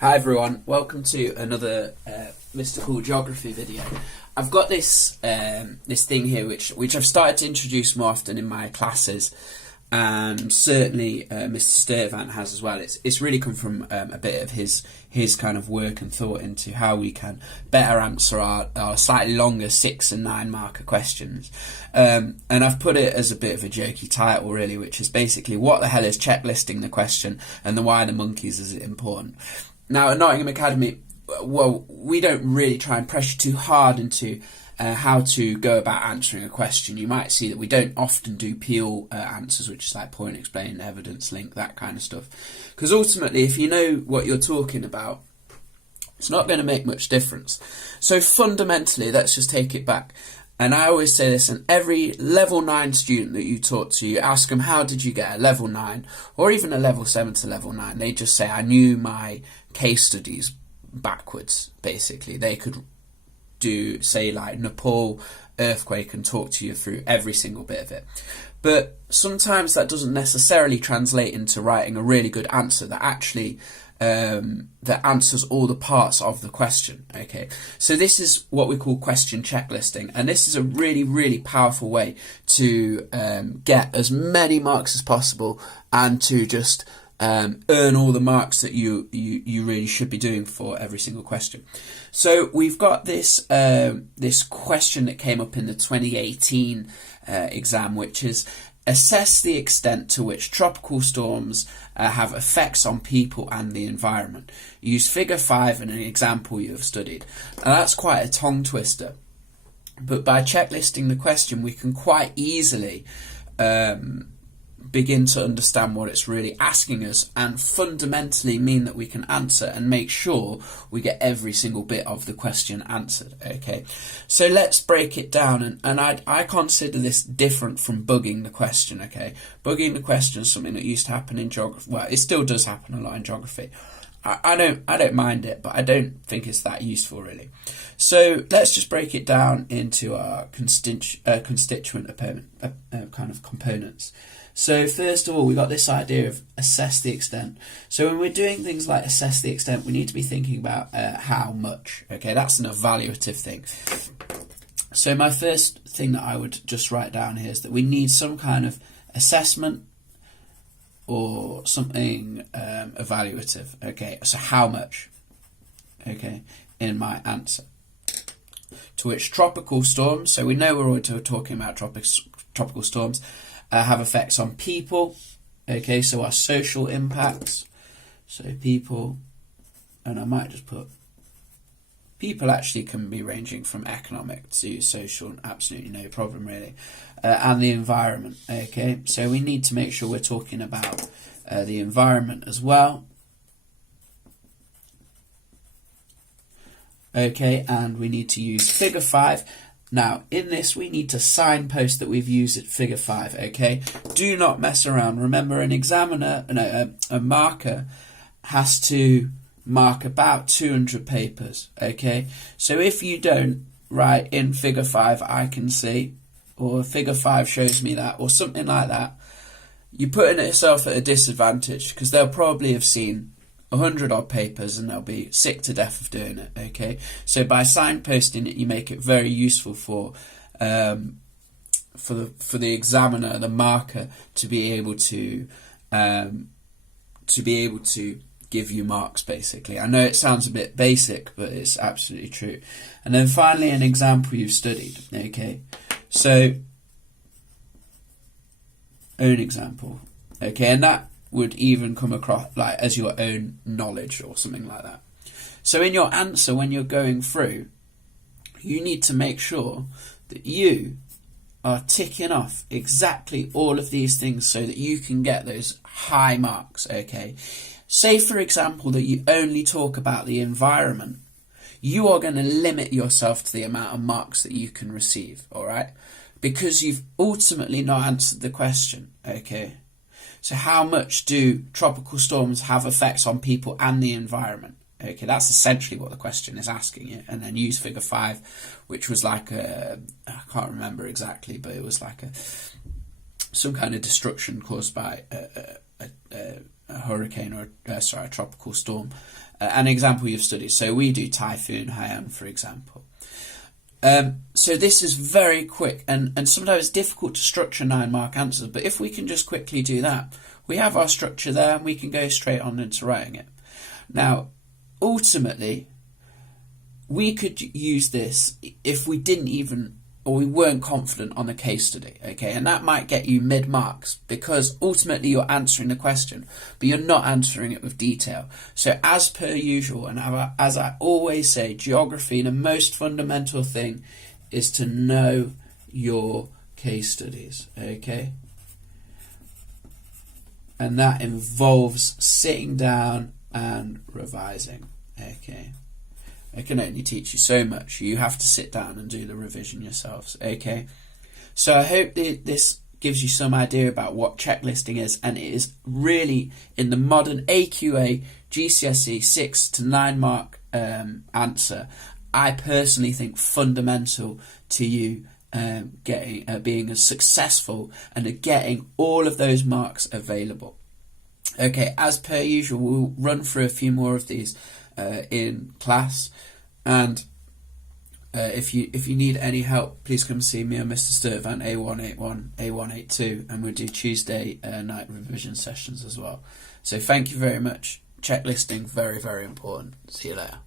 Hi everyone, welcome to another mystical geography video. I've got this this thing here which I've started to introduce more often in my classes, and certainly Mr. Sturvant has as well. It's really come from a bit of his kind of work and thought into how we can better answer our slightly longer 6 and 9 marker questions. And I've put it as a bit of a jokey title really, which is basically what the hell is checklisting the question and the why the monkeys is it important. Now at Nottingham Academy, well, we don't really try and pressure too hard into how to go about answering a question. You might see that we don't often do Peel answers, which is like point, explain, evidence, link, that kind of stuff. Because ultimately, if you know what you're talking about, it's not going to make much difference. So fundamentally, let's just take it back. And I always say this, and every level 9 student that you talk to, you ask them, how did you get a level 9 or even a level 7 to level 9? They just say, I knew my case studies backwards, basically. They could do, say, like Nepal earthquake and talk to you through every single bit of it. But sometimes that doesn't necessarily translate into writing a really good answer that actually that answers all the parts of the question. Okay, so this is what we call question checklisting, and this is a really, really powerful way to get as many marks as possible and to just earn all the marks that you really should be doing for every single question. So we've got this this question that came up in the 2018 exam, which is assess the extent to which tropical storms have effects on people and the environment. Use figure 5 and an example you have studied. Now that's quite a tongue twister, but by checklisting the question we can quite easily begin to understand what it's really asking us, and fundamentally mean that we can answer and make sure we get every single bit of the question answered. Okay, so let's break it down, and I consider this different from bugging the question. Okay, bugging the question is something that used to happen in geography. Well, it still does happen a lot in geography. I don't mind it, but I don't think it's that useful really. So let's just break it down into our constituent kind of components. So first of all, we got this idea of assess the extent. So when we're doing things like assess the extent, we need to be thinking about how much. Okay, that's an evaluative thing. So my first thing that I would just write down here is that we need some kind of assessment or something evaluative. Okay, so how much? Okay, in my answer. To which tropical storms, so we know we're already talking about tropical storms, have effects on people. Okay, so our social impacts. So people, and I might just put people actually can be ranging from economic to social, absolutely no problem really. And the environment. Okay, so we need to make sure we're talking about the environment as well. Okay, and we need to use figure 5. Now, in this, we need to signpost that we've used it figure 5, okay? Do not mess around. Remember, an examiner, a marker, has to mark about 200 papers, okay? So if you don't write in figure 5, I can see, or figure 5 shows me that, or something like that, you're putting yourself at a disadvantage, because they'll probably have seen 100 odd papers and they'll be sick to death of doing it. Okay, so by signposting it, you make it very useful for the examiner, the marker, to be able to give you marks. Basically, I know it sounds a bit basic, but it's absolutely true. And then finally, an example you've studied. Okay, so own example. Okay, and that would even come across like as your own knowledge or something like that. So in your answer, when you're going through, you need to make sure that you are ticking off exactly all of these things so that you can get those high marks. Okay, say for example that you only talk about the environment, you are going to limit yourself to the amount of marks that you can receive, all right, because you've ultimately not answered the question. Okay, so how much do tropical storms have effects on people and the environment? Okay, that's essentially what the question is asking you. And then use figure 5, which was like I can't remember exactly, but it was like some kind of destruction caused by hurricane or a tropical storm. An example you've studied. So we do typhoon, Haiyan, for example. So this is very quick, and sometimes it's difficult to structure 9-mark answers, but if we can just quickly do that, we have our structure there and we can go straight on into writing it. Now, ultimately, we could use this if we didn't even, or we weren't confident on a case study, okay? And that might get you mid-marks because ultimately you're answering the question, but you're not answering it with detail. So as per usual, and as I always say, geography, the most fundamental thing is to know your case studies, okay? And that involves sitting down and revising, okay? I can only teach you so much. You have to sit down and do the revision yourselves, okay? So I hope this gives you some idea about what checklisting is, and it is really, in the modern AQA GCSE 6 to 9-mark answer, I personally think fundamental to you being as successful and getting all of those marks available. Okay, as per usual, we'll run through a few more of these in class, and if you need any help, please come see me or Mr. Sturtevant, A181, A182, and we'll do Tuesday night revision sessions as well. So thank you very much. Checklisting, very, very important. See you later.